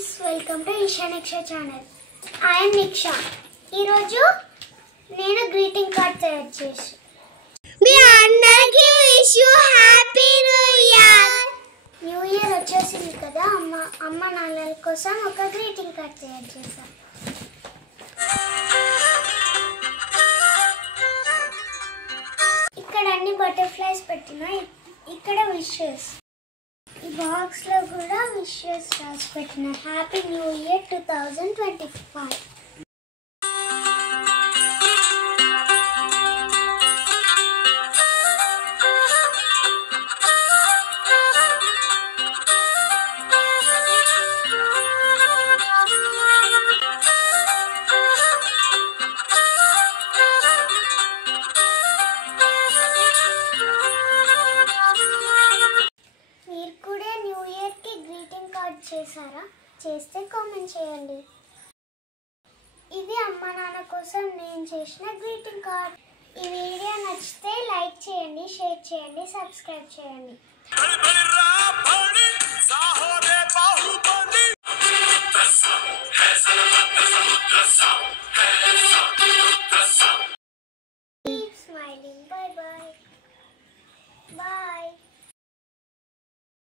friends, welcome to Isha Niksha channel. I am Niksha. ఈరోజు నేను greeting card తయారు చేసి మీ అందరికీ wish you happy new year. New year వచ్చేసింది కదా, అమ్మ నాన్నల కోసం ఒక గ్రీటింగ్ కార్డ్ తయారు చేశాను. ఇక్కడ అన్ని బటర్ఫ్లైస్ పెట్టినా, ఇక్కడ విషెస్. ఈ బాక్స్ లో కూడా విషెస్ రాసి పెట్టిన. Happy new year 2025. చేశారా? చేస్తే కామెంట్ చేయండి. ఇది అమ్మ నాన్న కోసం నేను చేసిన గ్రీటింగ్ కార్డ్. ఈ వీడియో నచ్చితే లైక్ చేయండి, షేర్ చేయండి, సబ్స్క్రైబ్ చేయండి.